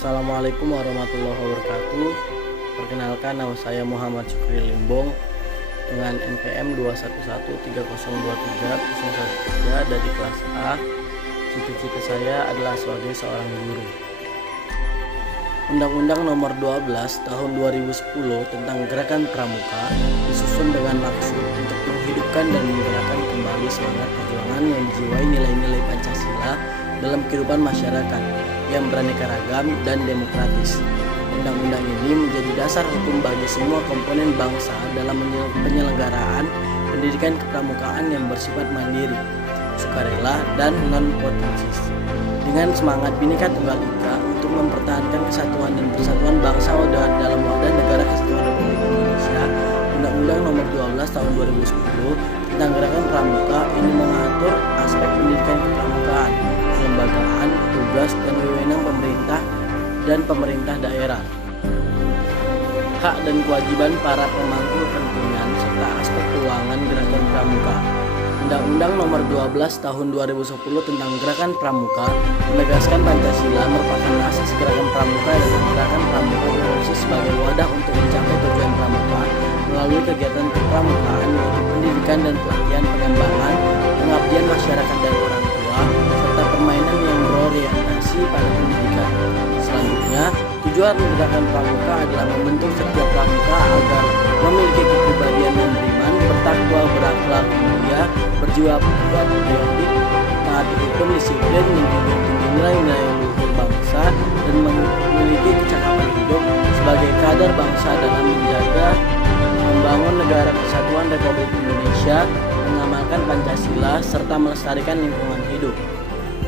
Assalamualaikum warahmatullahi wabarakatuh. Perkenalkan, nama saya Muhammad Syukri Limbong dengan NPM 2113023 dari kelas A. Cita-cita saya adalah sebagai seorang guru. Undang-Undang Nomor 12 Tahun 2010 tentang Gerakan Pramuka disusun dengan maksud untuk menghidupkan dan menggerakkan kembali semangat perjuangan yang dijiwai nilai-nilai Pancasila dalam kehidupan masyarakat yang beraneka ragam dan demokratis. Undang-undang ini menjadi dasar hukum bagi semua komponen bangsa dalam penyelenggaraan pendidikan kepramukaan yang bersifat mandiri, sukarela, dan non-potensis. Dengan semangat Bhinneka Tunggal Ika untuk mempertahankan kesatuan dan persatuan bangsa dalam wadah negara kesatuan Republik Indonesia, Undang-Undang Nomor 12 Tahun 2010 tentang Gerakan Pramuka ini mengatur aspek pendidikan kepramukaan, kelembagaan, tugas, dan wewenang pemerintah dan pemerintah daerah, hak dan kewajiban para pemangku kepentingan, serta aspek keuangan Gerakan Pramuka. Undang-Undang Nomor 12 Tahun 2010 tentang Gerakan Pramuka menegaskan Pancasila merupakan asas Gerakan Pramuka, dan Gerakan Pramuka berfungsi sebagai wadah untuk mencapai tujuan pramuka melalui kegiatan kepramukaan yaitu pendidikan dan pelatihan, pengembangan, pengabdian masyarakat dan orang tua, serta permainan yang berorientasi pada pendidikan. Selanjutnya, tujuan Gerakan Pramuka adalah membentuk setiap pramuka agar memiliki kepribadian yang beriman, bertakwa, berakhlak mulia, berjiwa patriotik, taat hukum, disiplin, menjunjung tinggi nilai-nilai luhur bangsa, dan memiliki kecakapan hidup sebagai kader bangsa dalam menjaga membangun negara kesatuan Republik Indonesia, mengamalkan Pancasila, serta melestarikan lingkungan hidup.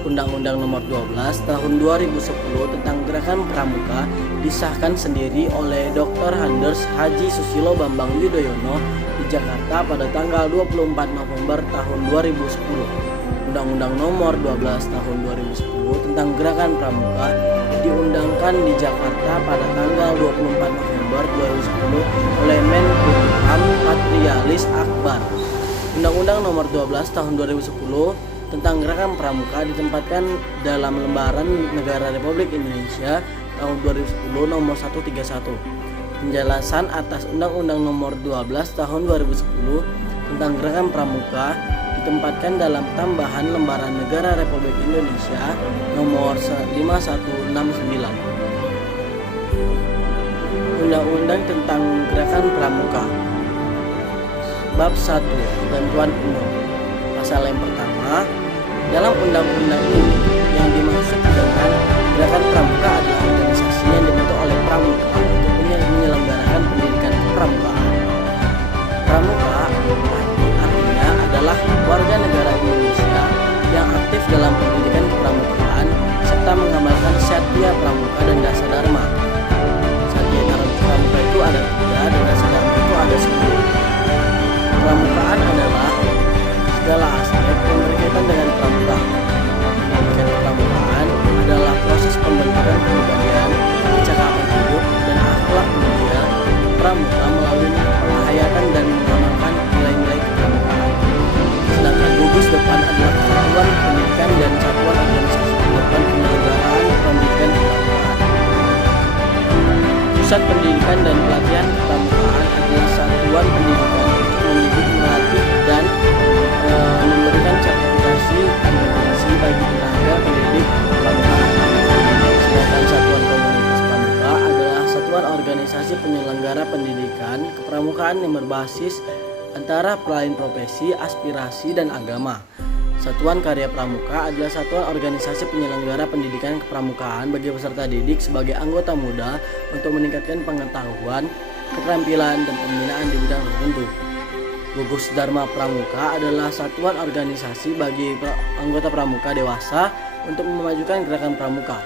Undang-Undang Nomor 12 Tahun 2010 tentang Gerakan Pramuka disahkan sendiri oleh Dr. Andes Haji Susilo Bambang Yudhoyono di Jakarta pada tanggal 24 November tahun 2010. Undang-Undang Nomor 12 Tahun 2010 tentang Gerakan Pramuka diundangkan di Jakarta pada tanggal 24 November 2010 oleh Menkumham Patrialis Akbar. Undang-Undang Nomor 12 Tahun 2010 tentang Gerakan Pramuka ditempatkan dalam Lembaran Negara Republik Indonesia tahun 2010 nomor 131. Penjelasan atas Undang-Undang Nomor 12 Tahun 2010 tentang Gerakan Pramuka ditempatkan dalam tambahan Lembaran Negara Republik Indonesia nomor 5169. Undang-Undang tentang Gerakan Pramuka. Bab 1. Ketentuan umum. Pasal yang pertama, dalam undang-undang ini yang dimaksud dengan Gerakan Pramuka adalah organisasi yang dibentuk oleh pramuka untuk menyelenggarakan pendidikan kepramukaan. Pramuka artinya adalah warga negara Indonesia yang aktif dalam pendidikan kepramukaan serta mengamalkan Satya Pramuka dan Dasa Dharma. Satya Pramuka itu ada 3 dan Dasa Dharma itu ada 10. Pramukaan adalah segala aspek yang berkaitan dengan pramuka. Pendidikan kepramukaan adalah proses pembentukan kepribadian, kecakapan hidup, dan akhlak mulia pramuka melalui penghayatan dan mengamalkan nilai-nilai kepramukaan. Sedangkan gugus depan adalah kesatuan pendidikan dan satuan organisasi depan penyelenggaraan pendidikan kepramukaan. Pusat pendidikan dan pelatihan kepramukaan adalah satuan pendidikan untuk mendidik, melatih, dan memberikan sertifikasi kompetensi bagi tenaga pendidik pramuka. Sedangkan satuan komunitas pramuka adalah satuan organisasi penyelenggara pendidikan kepramukaan yang berbasis antara lain profesi, aspirasi, dan agama. Satuan karya pramuka adalah satuan organisasi penyelenggara pendidikan kepramukaan bagi peserta didik sebagai anggota muda untuk meningkatkan pengetahuan, keterampilan, dan pembinaan di bidang tertentu. Gugus Dharma Pramuka adalah satuan organisasi bagi anggota pramuka dewasa untuk memajukan gerakan pramuka.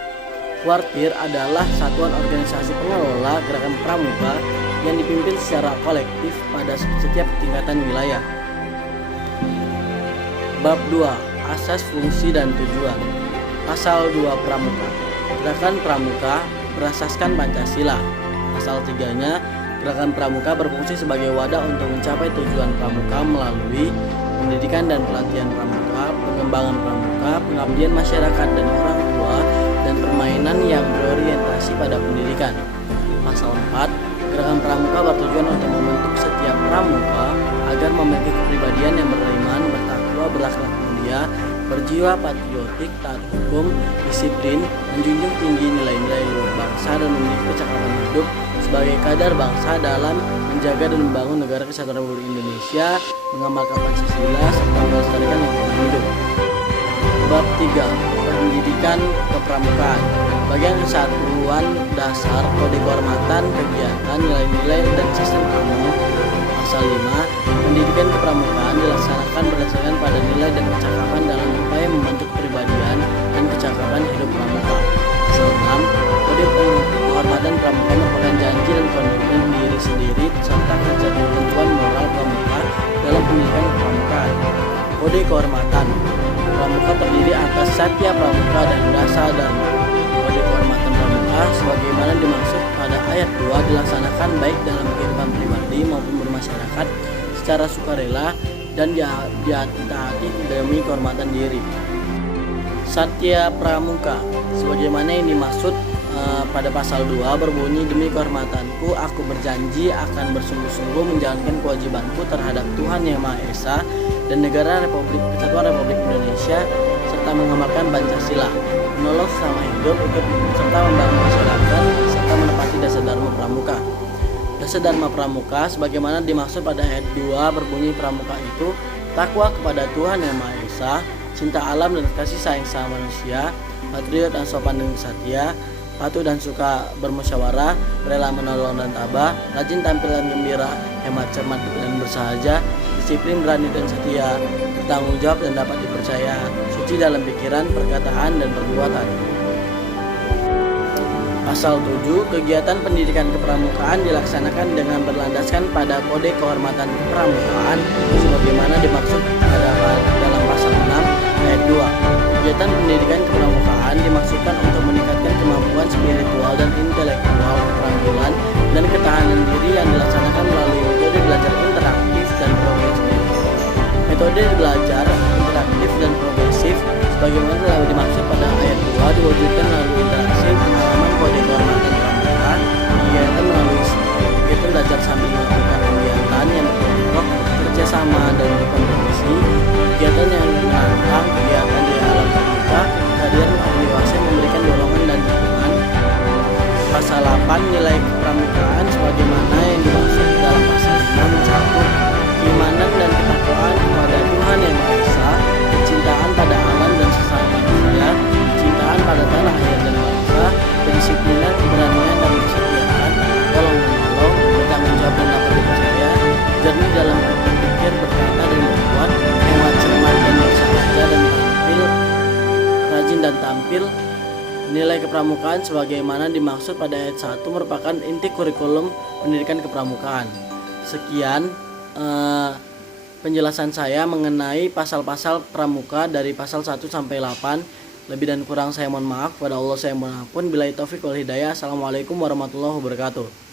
Kuartir adalah satuan organisasi pengelola gerakan pramuka yang dipimpin secara kolektif pada setiap tingkatan wilayah. Bab 2. Asas, fungsi, dan tujuan. Pasal 2 Pramuka. Gerakan pramuka berasaskan Pancasila. Pasal 3-nya, Gerakan Pramuka berfungsi sebagai wadah untuk mencapai tujuan pramuka melalui pendidikan dan pelatihan pramuka, pengembangan pramuka, pengabdian masyarakat dan orang tua, dan permainan yang berorientasi berkontribusi pada pendidikan. Pasal 4, gerakan pramuka bertujuan untuk membentuk setiap pramuka agar memiliki kepribadian yang beriman, bertakwa, berakhlak mulia, berjiwa patriotik, taat hukum, disiplin, menjunjung tinggi nilai-nilai luhur bangsa dan memiliki kecakapan hidup sebagai kadar bangsa dalam menjaga dan membangun negara kesatuan Republik Indonesia, mengamalkan Pancasila serta melestarikan lingkungan hidup. Bab 3. Pendidikan kepramukaan. Bagian kesatuan dasar, kode kehormatan, kegiatan, nilai-nilai, dan sistem UMNO. Pasal 5. Pendidikan kepramukaan dilaksanakan berdasarkan pada nilai dan kecakapan dalam upaya membentuk kepribadian dan kecakapan hidup pramuka. Pasal 6. Kode kehormatan pramuka merupakan janji dan komitmen diri sendiri serta ketentuan moral pramuka dalam pendidikan kepramukaan. Kode kehormatan pramuka terdiri atas satya pramuka dan dasa dharma. Kode kehormatan pramuka sebagaimana dimaksud pada ayat 2 dilaksanakan baik dalam kehidupan pribadi maupun bermasyarakat secara sukarela dan ditaati demi kehormatan diri. Satya pramuka sebagaimana yang dimaksud pada pasal 2 berbunyi, demi kehormatanku aku berjanji akan bersungguh-sungguh menjalankan kewajibanku terhadap Tuhan Yang Maha Esa dan negara Kesatuan Republik Indonesia serta mengamalkan Pancasila, menolong sesama hidup, serta membangun masyarakat serta menepati dasar dharma pramuka. Dasar dharma pramuka sebagaimana dimaksud pada ayat 2 berbunyi, pramuka itu takwa kepada Tuhan Yang Maha Esa, cinta alam dan kasih sayang sama manusia, patriot dan sopan dan satya, patuh dan suka bermusyawarah, rela menolong dan tabah, rajin tampil dan gembira, hemat cermat dan bersahaja, disiplin, berani dan setia, bertanggung jawab dan dapat dipercaya, suci dalam pikiran, perkataan dan perbuatan. Pasal 7, kegiatan pendidikan kepramukaan dilaksanakan dengan berlandaskan pada kode kehormatan kepramukaan sebagaimana dimaksud dalam pasal 6 ayat 2. Kegiatan pendidikan kepramukaan dimaksudkan untuk meningkatkan kemampuan spiritual dan intelektual, keterampilan, dan ketahanan diri yang dilaksanakan melalui metode belajar interaktif dan progresif. Metode belajar interaktif dan progresif sebagaimana telah dimaksud pada ayat 2 diwujudkan melalui interaksi pengalaman kode kehormatan pramuka, kegiatan melalui kegiatan belajar sambil melakukan kegiatan yang berkelompok, kerjasama dan berkompetisi, kegiatan yang menantang, kegiatan di alam terbuka, kehadiran orang dewasa yang memberikan dorongan dan dukungan. Pasal 8, nilai kepramukaan sebagaimana yang dimaksud dalam pasal 6 mencakup keimanan dan ketakwaan kepada Tuhan Yang Maha Esa, kecintaan pada alam dan sesama manusia, kecintaan pada tanah air dan bangsa, kedisiplinan, keberanian dan kesetiaan, tolong menolong, bertanggung jawab dan dapat dipercaya, jernih dalam berpikir, berkata dan berbuat, hemat cermat dan bersahaja dan tampil, rajin dan tampil. Nilai kepramukaan sebagaimana dimaksud pada ayat 1 merupakan inti kurikulum pendidikan kepramukaan. Sekian penjelasan saya mengenai pasal-pasal pramuka dari pasal 1 sampai 8. Lebih dan kurang saya mohon maaf, kepada Allah saya mohon ampun. Billahi taufiq wal hidayah. Assalamualaikum warahmatullahi wabarakatuh.